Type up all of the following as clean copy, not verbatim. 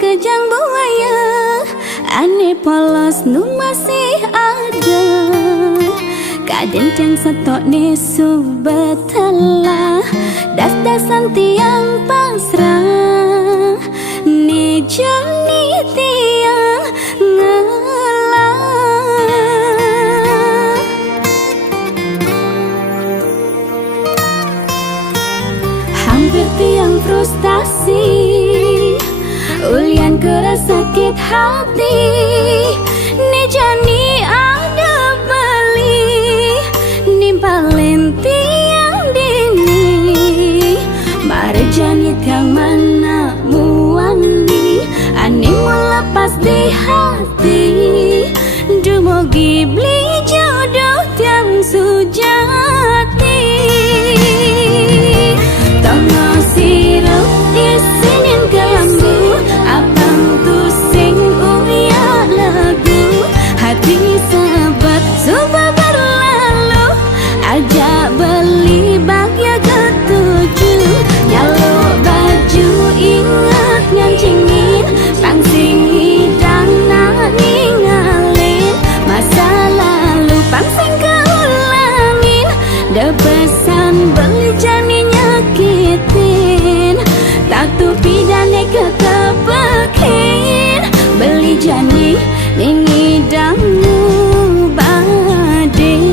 kejang buaya, aneh polos nu masih ada. Kadencang setok ni subatalah, das-dasan tiang pasrah, ni jani tiang ngalah. Hampir tiang frustasi, ulian keras sakit hati, ni jani ada beli, nimpalin tiang dini. Mari jani tiang mana muani, ani melepas di hati. Dumogi beli jodoh tiang sujati. Tono sirup isinin kelambu, abang tu sing uya lagu. Hati sahabat coba berlalu, ajak beli bahagia ketujuh. Nyalo baju ingat ngancingin, pangsing hidang nak ninggalin. Masa lalu pangsing keulangin, depesan beli jani nyakitin. Tak tupi dan kekepekin, beli jani ningidangmu badin.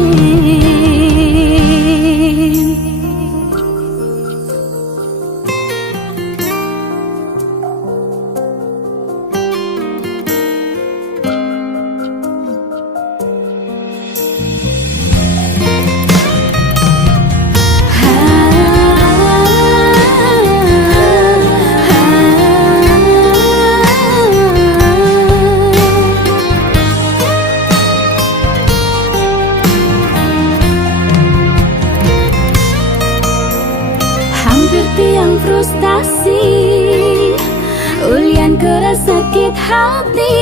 Tiang frustasi, ulian keras sakit hati,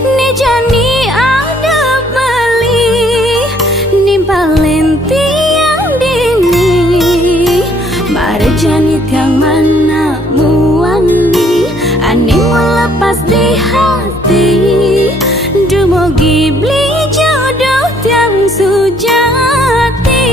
ni jani ada beli, nimpalin tiang dini. Mari jani tiang mana muani, ani melepas di hati. Dumogi beli jodoh tiang sujati.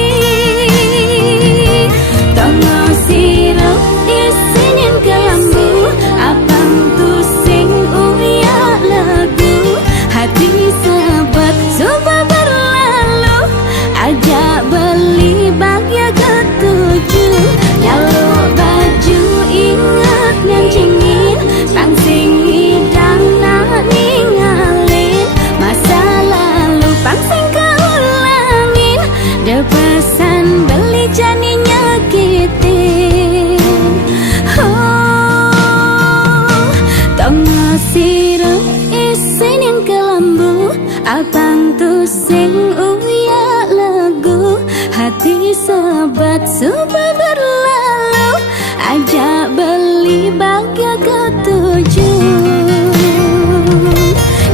Tono sirup isinin kelambu, abang tu sing uya lagu. Hati sahabat coba berlalu, ajak beli bahagia ketujuh. Nyalo baju ingat ngancingin, pangsing hidang nak ninggalin. Masa lalu pangsing keulangin, depesan beli jani nyakitin. Oh, tono sirup isinin kelambu, abang tu sing uya lagu. Hati sahabat coba berlalu, ajak beli bahagia ketujuh.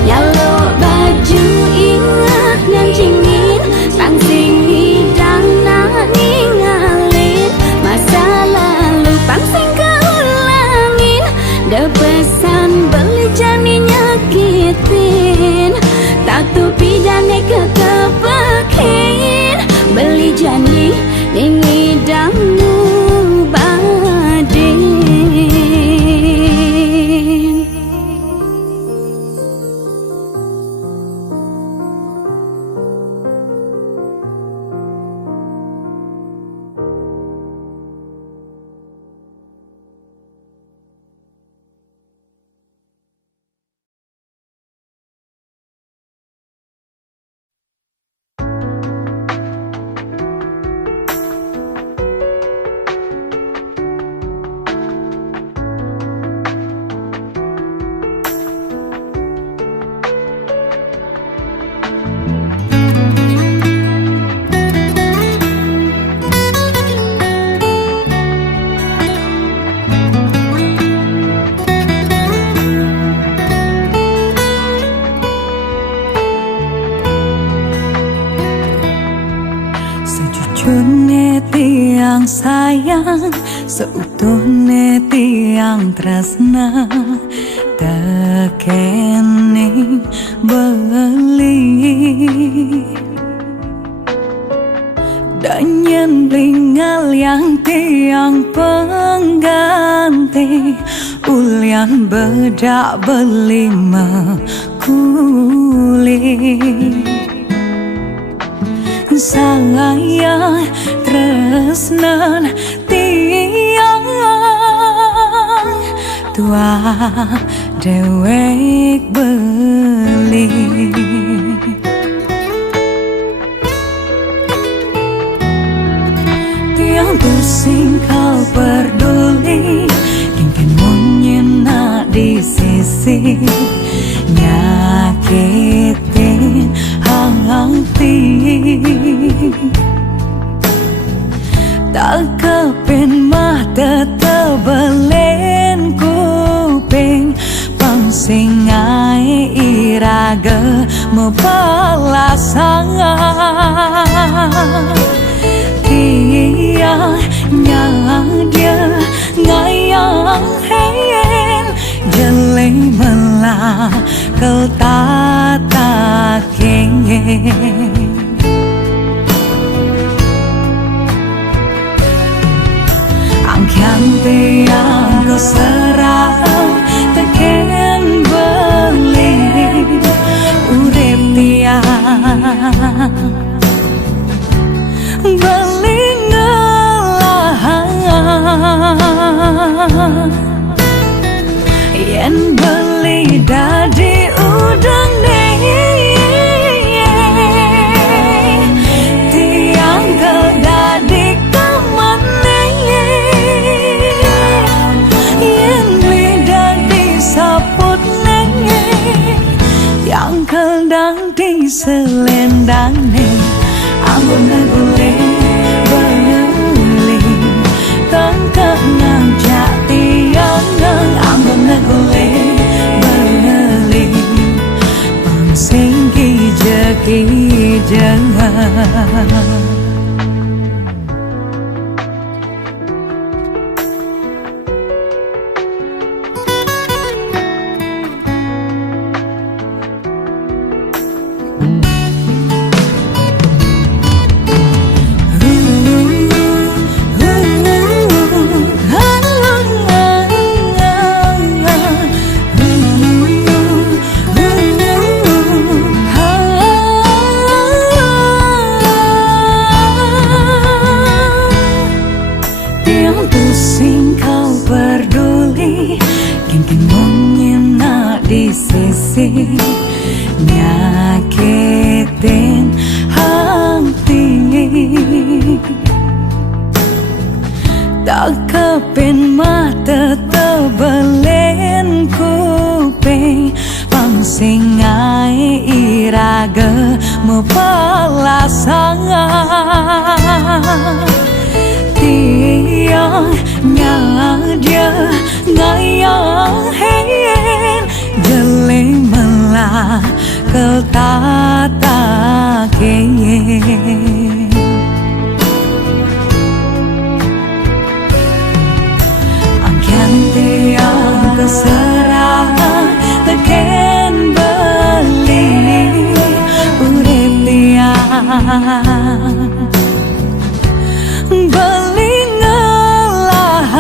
Nyalo baju ingat ngancingin, pangsing hidang nak ninggalin. Masa lalu pangsing keulangin, depesan beli jani nyakitin. Tak tupi dan kekepekin, beli jani ningidangmu badin. Seutuhne tiang sayang, seutuhne tiang tresna, tekeni beli dan lingal yang tiang pengganti, ulian bedak beli mekuli. Saya tresnan tiang tua dewek beli. Tiang pusing kau peduli, kingkin menyena di sisi, nyakitin hati. Tak kepin mah tetebelen kuping, pangsingai iraga mepalasang. Tiang nyang dia ngayang hen, jelai melah kau tata kengen. Angkian tiang kau serang teken beli, urip tiang beli ngelah, yen beli dadi udang tiang ke dadi kemana, yen beli dadi saput yang kedang di selendang amun ngegule beli tengkep ngajak tiang amun ngegule beli pangsing kijang. Pusing kau peduli, kingkin menyena di sisi, nyakitin hati. Tak kepin mah tetebelen kuping, pangsingai iraga mepalasang. Tiang nyang dia ngayang hen, jelai melah kau tata kengen. Angkian tiang keserang teken beli, urip tiang beli ngelah,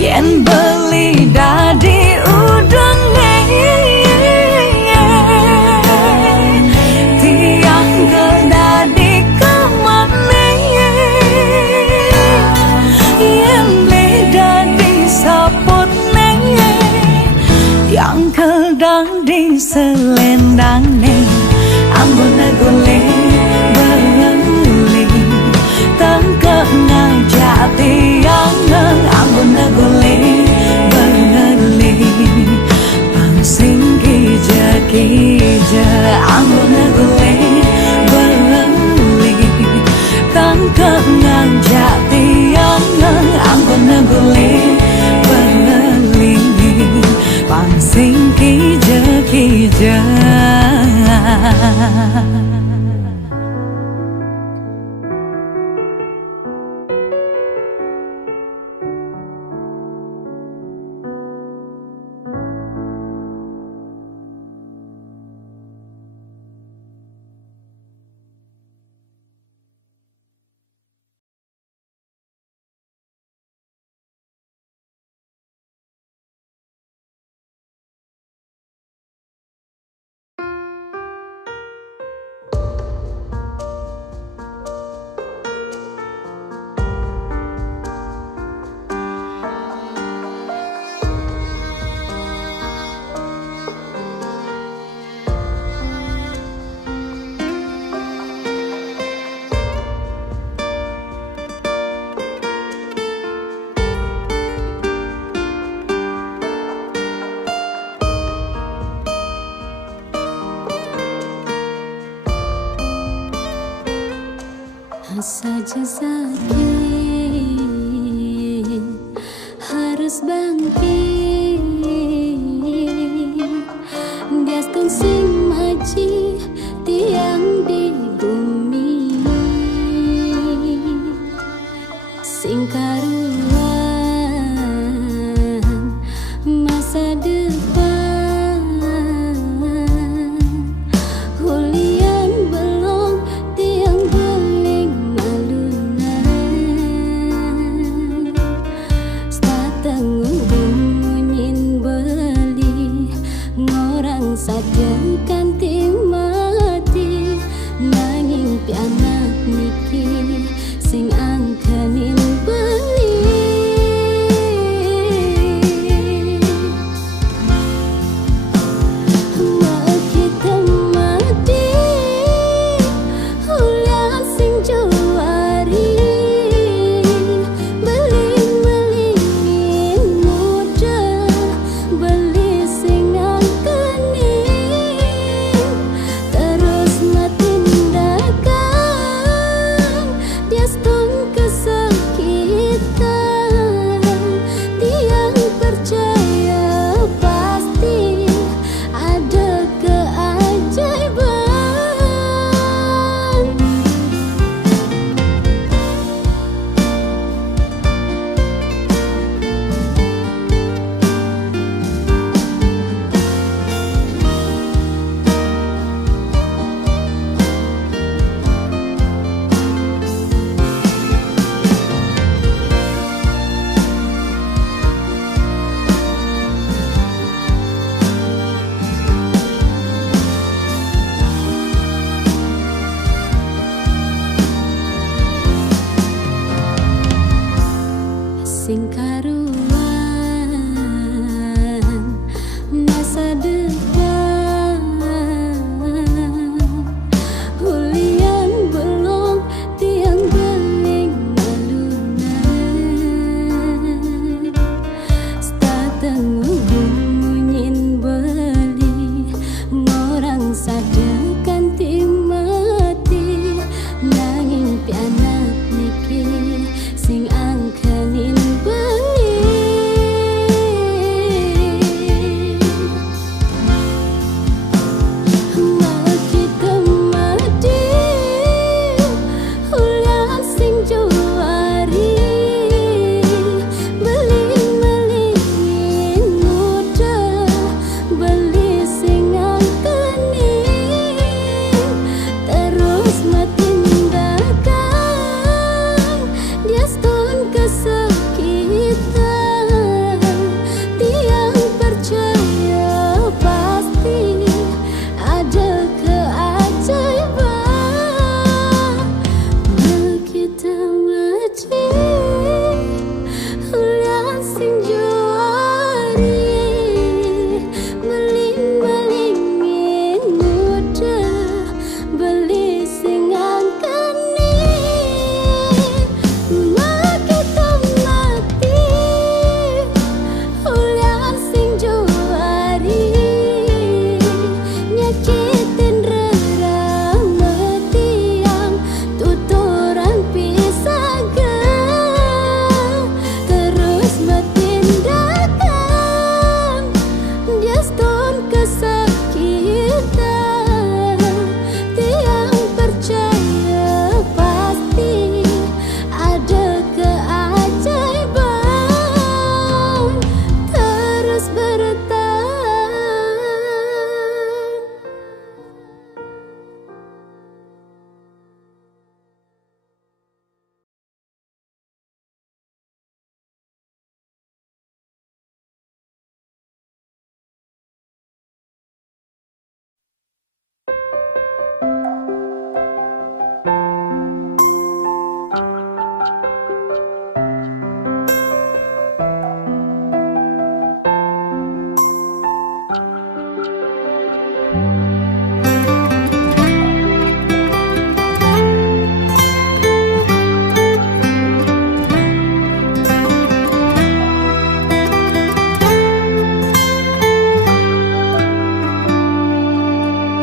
yen beli dadi udang tiang ke dadi kemana, yen beli dadi saput yang kedang di selendang. saja sakit, harus bangkit. Gaston sing maji tiang di bumi, sing karuan masa depan. Hulian belum tiang beling malunan, stateng bunyin beli ngorang sadekan ting mati. Nanging pianak niki sing angkenin beli. Mak kita mati hulian sing juari, beling-belingin muda beli sing angkenin. Terus matindakan dia stun kesakitan. Tiang percaya pasti ada keajaiban. Sing karuan masa depan. Hulian belum tiang beling malunan, stateng bunyin beli ngorang sadekan ting mati. Nanging pianak niki sing angkenin beli. Mak kita mati hulian sing juari, beling-belingin muda beli sing angkenin. Terus matindakan dia stun kesakitan. Tiang percaya pasti ada keajaiban. Mak kita mati hulian sing juari, beling-belingin muda beli sing angkenin. Mak kita mati hulian sing juari, nyakitin rerama tiang tuturan pisaga. Terus matindakan dia stun kesakitan. Tiang percaya pasti ada keajaiban. Terus bertahan.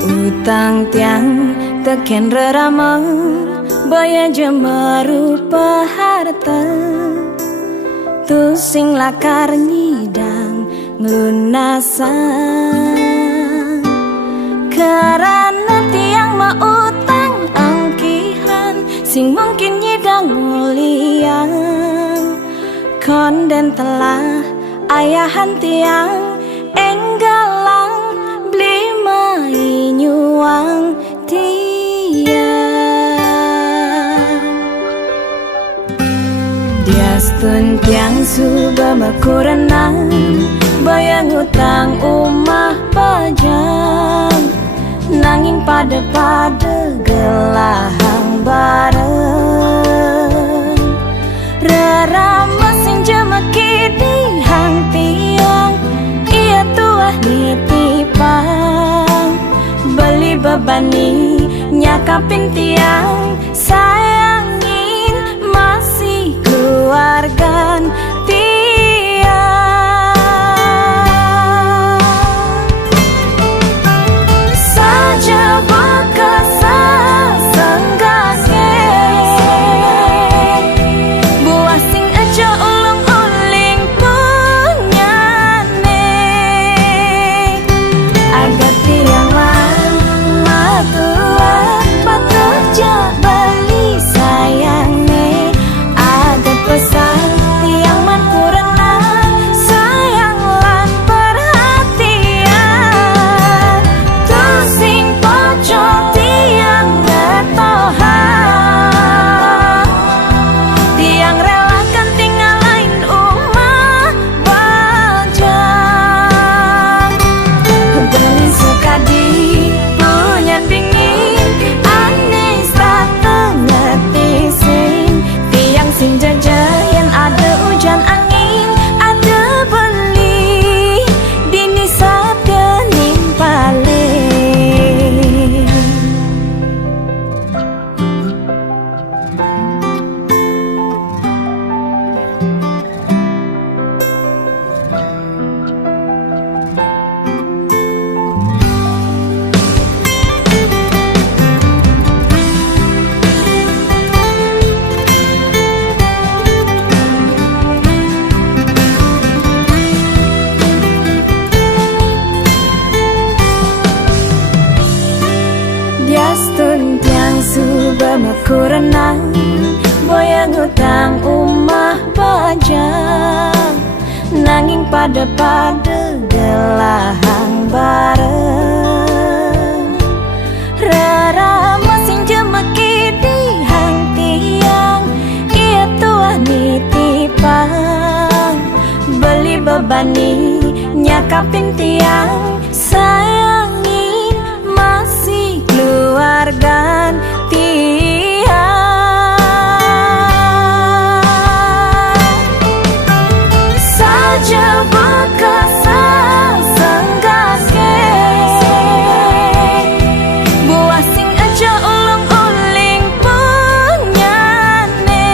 Utang tiang teken rerama Baya merupa harta tu sing lakar nyidang ngelunasan. Karena tiang mautang angkihan sing mungkin nyidang mulian. Konden telah ayahan tiang enggalang beli mai nyuang tiang. Diastun tiang suba makurenan bayang utang umah pajang. Nanging pada gelahang bareng. Rerama sing jemeki di hang tiang, ia tuah nitipang. Beli bebani nyakapin tiang, sayangin masih keluargan Diastun tiang suba makurenang boyang utang umah pajang. Nanging pada gelahang bareng. Rara masing jemeki di hang tiang, ia tuah nitipang. Beli bebani nyakapin tiang, sayangin masih keluargan tiang. Saja bekasa senggake buah sing aja ulung-uling punyane.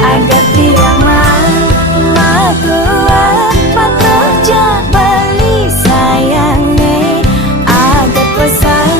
Agar tiang matua patut ja beli sayangne. Agar pesan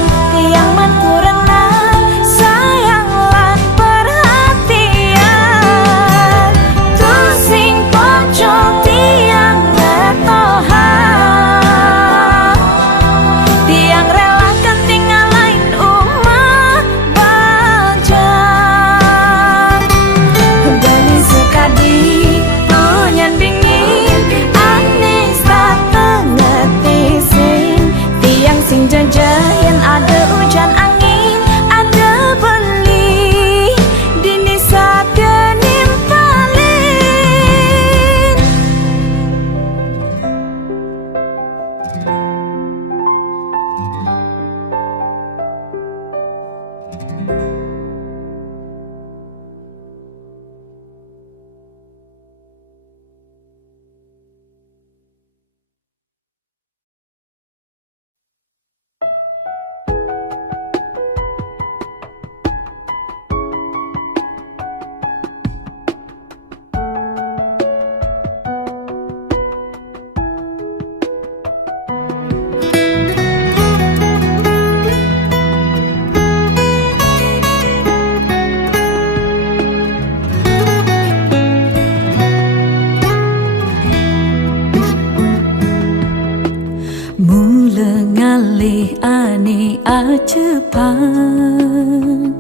depan.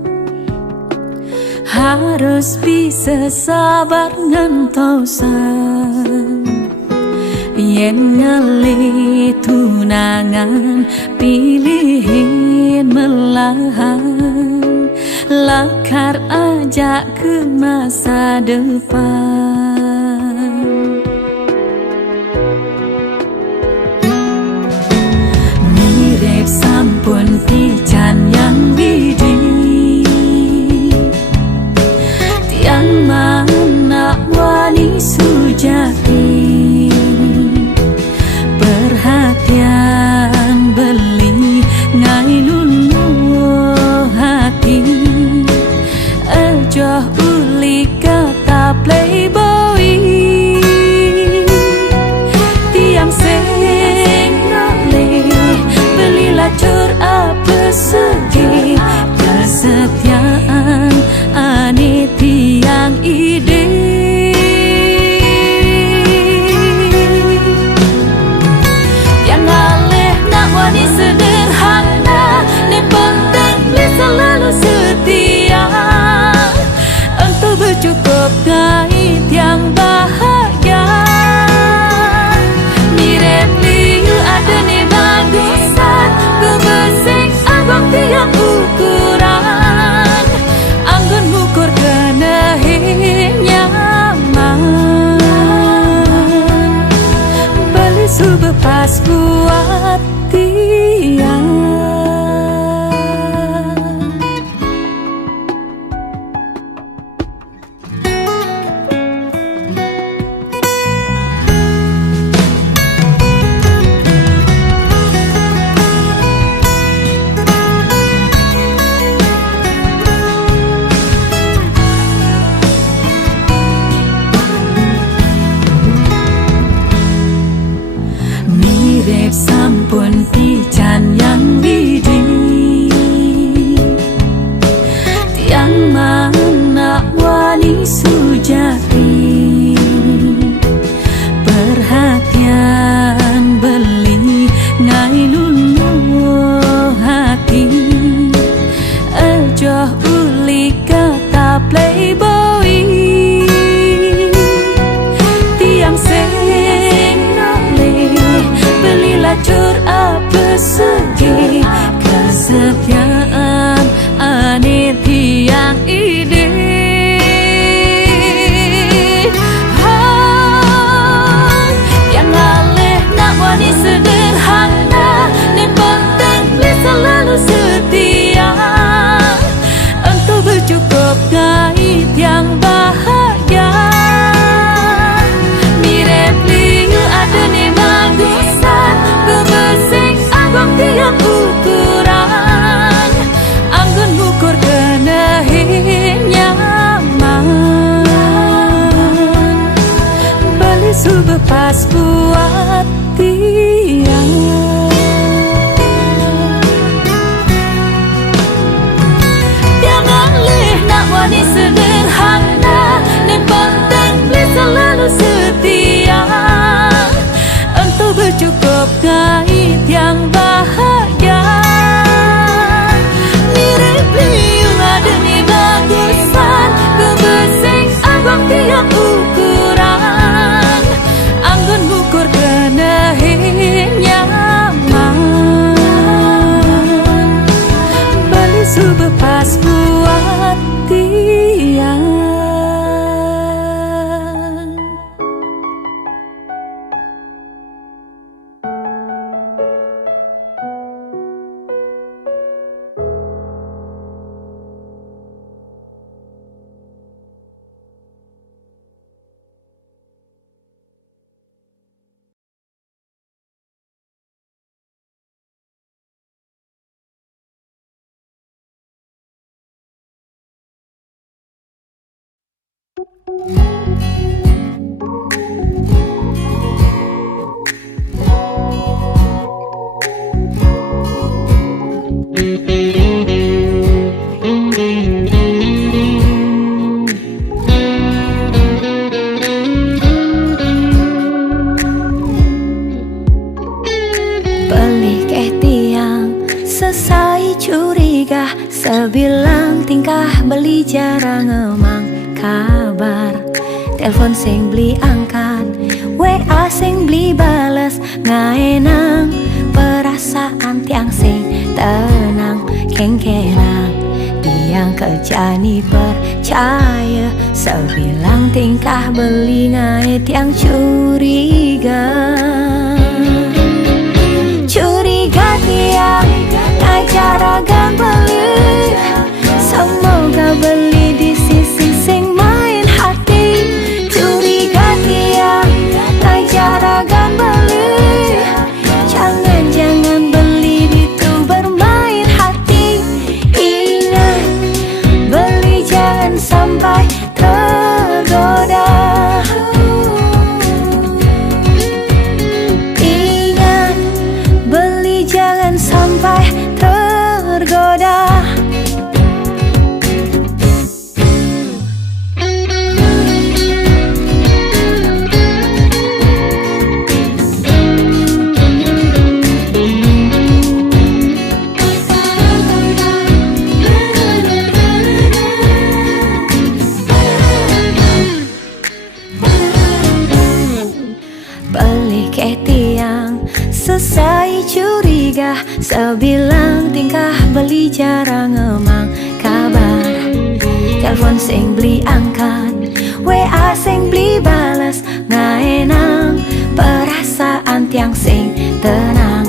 Harus bisa sabar ngentosan, yen ngali tunangan pilihin melahan, lakar ajak ke masa depan. Mirip sampun pican yang bidi, tiang mana wani sujati, perhatian beli ngai lulu hati, aja uli kata playboy, tiang sing noleh beli lacur apa segi, kesetiaan ane tiang ide. Yang ngaleh nak wani sederhana, ni penting beli selalu setia, untuk bercukup ngait yang bahagia. Mirip liu ada ni bagusan, ku bersing abang tiang ukuran, anggun ngukur kena nyaman, beli sube pas buat tiang. Mirip sampun pican yang bidi, tiang mana wani sujati, perhatian beli ngai lulu hati, aja uli kata playboy, tiang sing noleh beli lacur apa segi, kesetiaan ane tiang ide. Yang ngaleh nak wani sederhana, ni penting beli selalu setia, untuk bercukup ngait yang bahagia. Mirip liu ada ni bagusan, ku bersing abang tiang ukuran, anggun ngukur kena nyaman, beli sube pas buat tiang. Tiang ngalih nak wani sederhana, ni penting beli selalu setia, untuk bercukup ngait yang bahagia. Mirip liu ada ni bagusan, ku bersing abang tiang ukuran, anggun ngukur kena nyaman, beli sube pas buat tiang. Pelih tiang selesai curiga, curiga, sebilang tingkah beli jarang ngemang kabar. Telepon sing beli angkat, WA sing beli bales, ngaenang perasaan tiang sing tenang kengkenang. Tiang kejani percaya, sebilang tingkah beli ngae tiang curiga. Curiga tiang ngajaragan beli, semoga beli di sisi sing main hati. Curiga tiang ngajaragan beli, jangan-jangan beli itu bermain hati. Ingat, beli jangan sampai tergoda. Ingat, beli jangan sampai tergoda. Beli ke tiang selesai curiga, sebilang tingkah beli jarang ngemang kabar. Telepon sing beli angkat, WA sing beli balas, ngaenang perasaan tiang sing tenang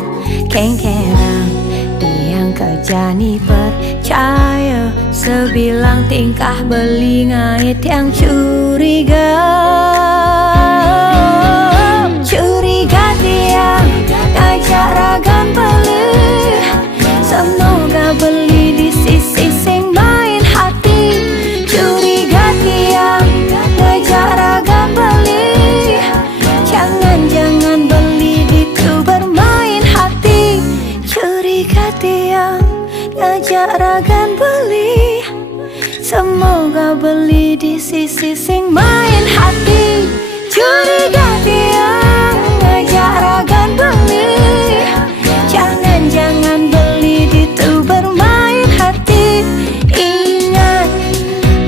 kengkenang. Tiang kejani percaya, sebilang tingkah beli ngae tiang curiga. Curiga tiang ngajaragan beli, semoga beli di sisi sing main hati. Curiga tiang ngajaragan beli, jangan-jangan beli itu bermain hati. Curiga tiang ngajaragan beli, semoga beli di sisi sing main hati. Curiga tiang ngajaragan beli, jangan-jangan beli itu bermain hati. Ingat,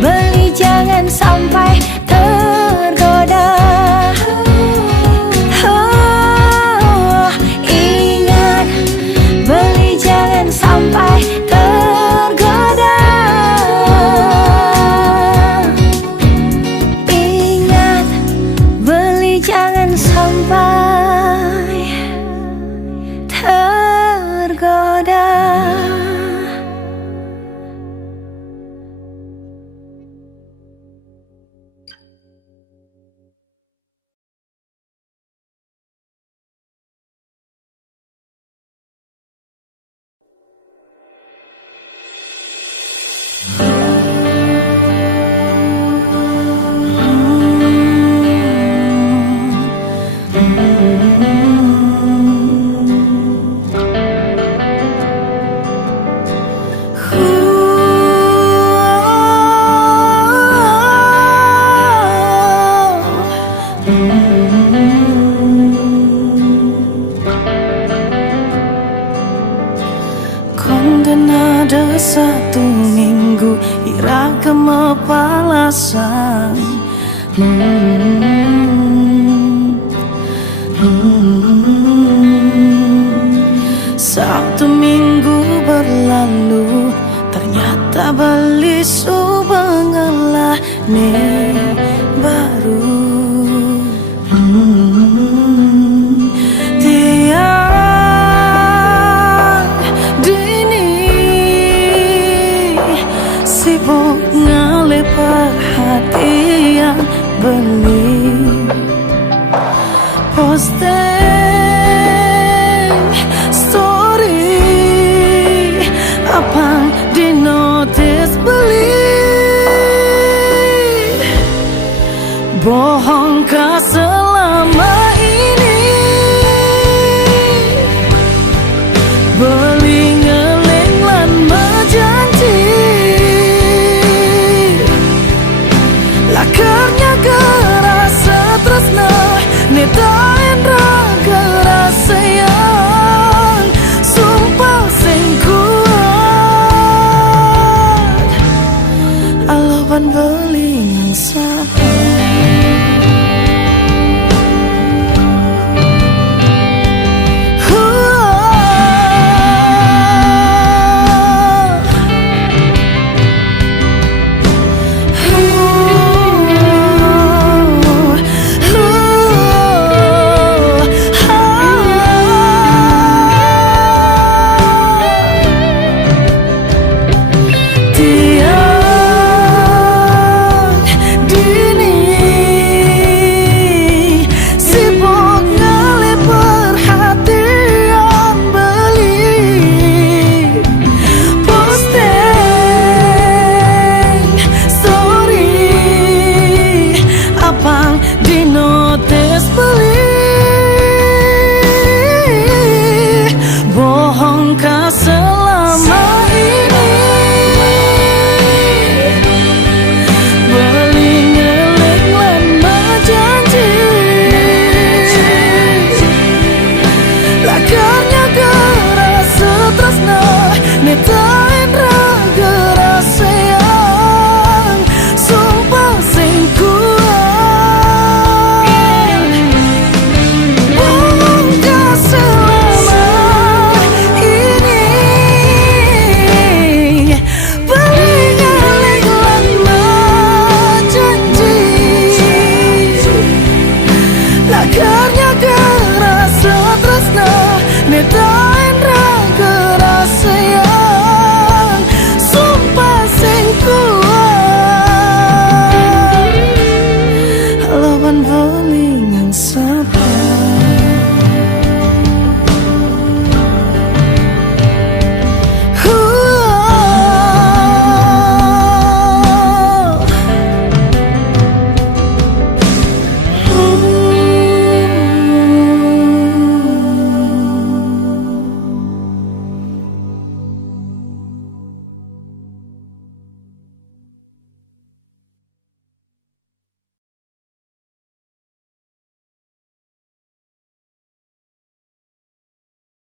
beli jangan sampai tergoda. Oh, ingat, beli jangan sampai tergoda. Ingat, beli jangan sampai tergoda. Konten ada satu minggu ira kemapalasan. Satu minggu berlalu, ternyata beli subengalah nih baru. Tiang dini sibuk ngalih perhatian beli posting story, apa di notice beli bohong kasih.